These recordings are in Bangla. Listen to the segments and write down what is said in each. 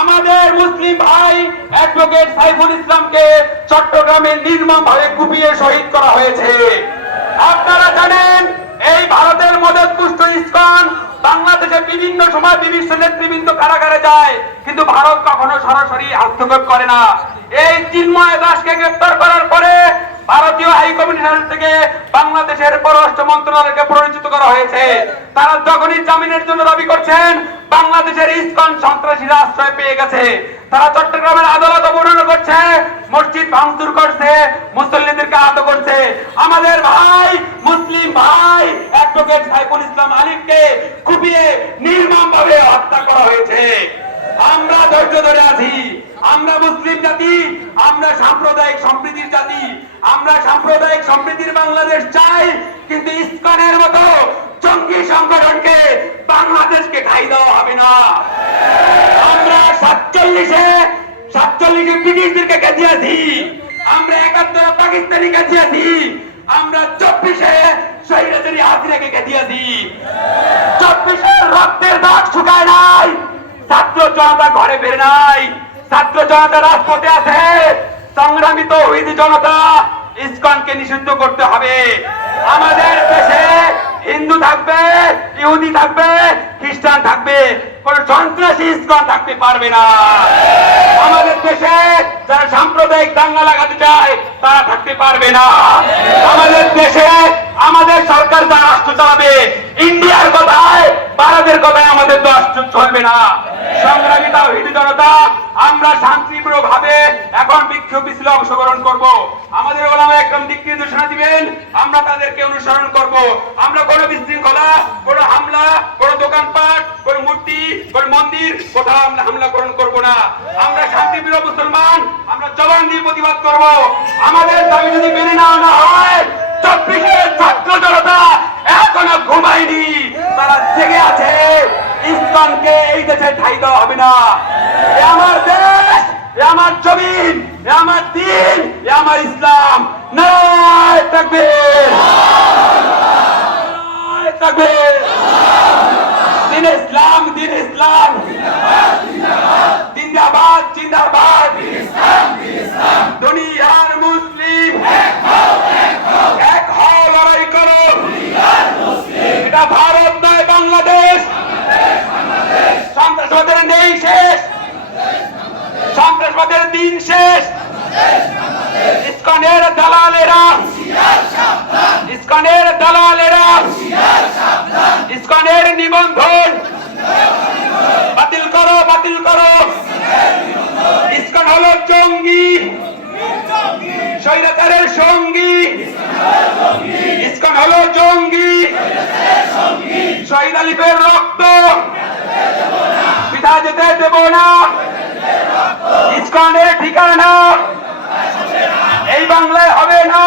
আমাদের মুসলিম ভাই অ্যাডভোকেট সাইফুল ইসলামকে চট্টগ্রামে নির্মম ভাবে কুপিয়ে শহীদ করা হয়েছে। আপনারা জানেন, এই ভারতের মদত পুষ্ট ইস্কন বাংলাদেশে বিভিন্ন সময় বিভিন্ন নেতৃবৃন্দ কারাগারে যায়, কিন্তু ভারত কখনো সরাসরি হস্তক্ষেপ করে না। এই চিন্ময় দাসকে গ্রেপ্তার করার পরে ভারতীয় হাই কমিশন থেকে বাংলাদেশের পররাষ্ট্র মন্ত্রণালয়কে পরিচিত করা হয়েছে। তারা যখনই জামিনের জন্য দাবি করছেন, বাংলাদেশের ইস্কন সন্ত্রাসীরা আশ্রয় পেয়ে গেছে। তারা চট্টগ্রামের আদালত অবমাননা করছে, মসজিদ ভাঙচুর করছে, মুসল্লিদেরকে আহত করছে। আমাদের ভাই, মুসলিম ভাই অ্যাডভোকেট সাইফুল ইসলাম আলিফকে কুপিয়ে নির্মম ভাবে হত্যা করা হয়েছে। আমরা ধৈর্য ধরে আছি। আমরা মুসলিম জাতি, আমরা সাম্প্রদায়িক সম্প্রীতির জাতি, আমরা সাম্প্রদায়িক সম্প্রীতির বাংলাদেশ চাই, কিন্তু ইস্কনের মতো জঙ্গি সংগঠনকে বাংলাদেশকে খাই দেওয়া হবে না। আমরা সাতচল্লিশে সাতচল্লিশে ব্রিটিশদেরকে গেছিয়াছি আমরা একাত্তরে পাকিস্তানি গেছিয়াছি আমরা চব্বিশে শহীদাদের হাসিনাকে গেছিয়াছি চব্বিশের রক্তের দাগ শুকায় নাই, ছাত্র জনতা ঘরে বের নাই। ছাত্র জনতা রাজপথে আছে। সংগ্রামী তৌহিদি জনতা ইসকনকে নিষিদ্ধ করতে হবে। আমাদের দেশে হিন্দু থাকবে, ইহুদি থাকবে, খ্রিস্টান থাকবে, কোন সন্ত্রাসী ইসকন থাকতে পারবে না। আমাদের দেশে যারা সাম্প্রদায়িক দাঙ্গা লাগাতে চায়, তারা থাকতে পারবে না। আমাদের দেশে আমাদের সরকার যা রাষ্ট্র চালাবে। ইন্ডিয়ার কথায়, ভারতের কথায় আমাদের চলবে না। সংগ্রামী তাওহীদি জনতা, আমরা শান্তিপূর্ণ ভাবে এখন বিক্ষোভ মিছিলে অংশগ্রহণ করব। আমাদের ওলামা একদম দিক নির্দেশনা দিবেন, আমরা তাদেরকে অনুসরণ করব। আমরা কোনো বিশৃঙ্খলা, কোনো হামলা, কোনো দোকানপাট, কোনো মূর্তি, কোনো মন্দির, কোথাও আমরা হামলা গ্রহণ করব না। আমরা শান্তিপ্রিয় মুসলমান, আমরা জবান দিয়ে প্রতিবাদ করব। আমাদের দাবি যদি মেনে নেওয়া না হয়, চব্বিশের ছাত্র জনতা এখনও ঘুমায়নি। তারা জেগে আছে। ইসলামকে এই দেশে ঠাই দেওয়া হবে না। আমার দেশ আমার জমিন আমার দিন আমার ইসলাম। নয় থাকবে থাকবে দিন ইসলাম দিন ইসলাম জিন্দাবাদ জিন্দাবাদ দুনিয়ার মুসলিম এক হও লড়াই করো এটা ভারত নয় বাংলাদেশ সন্ত্রাসবাদের নেই শেষ সন্ত্রাসবাদের দিন শেষ। ইস্কনের দালালেরা। ইস্কনের দালালেরা। ইস্কনের নিবন্ধন। বাতিল করো বাতিল করো। ইস্কন হলো জঙ্গি। স্বৈরাচারের সঙ্গী। ইস্কন হলো জঙ্গি। শহীদ আলিফের রক্ত পিতা যেতে দেব না। ইস্কনের ঠিকানা। এই বাংলায় হবে না।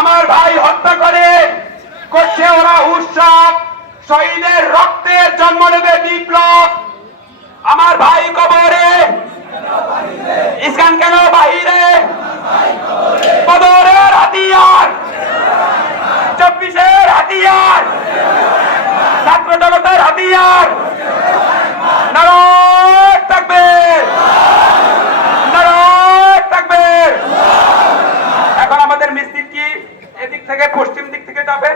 আমার ভাই হত্যা করে, করছে ওরা উৎসব। শহীদের রক্তে জন্ম নেবে বিপ্লব। আমার ভাই কবরে, ইসকান কেন বাহিরে? বদরের হাতিয়ার, চব্বিশের হাতিয়ার, ছাত্র জনতার হাতিয়ার নারায়ণ থাকবে নারায়ণ থাকবে এখন আমাদের মিস্ত্রি কি এদিক থেকে পশ্চিম দিক থেকে যাবে।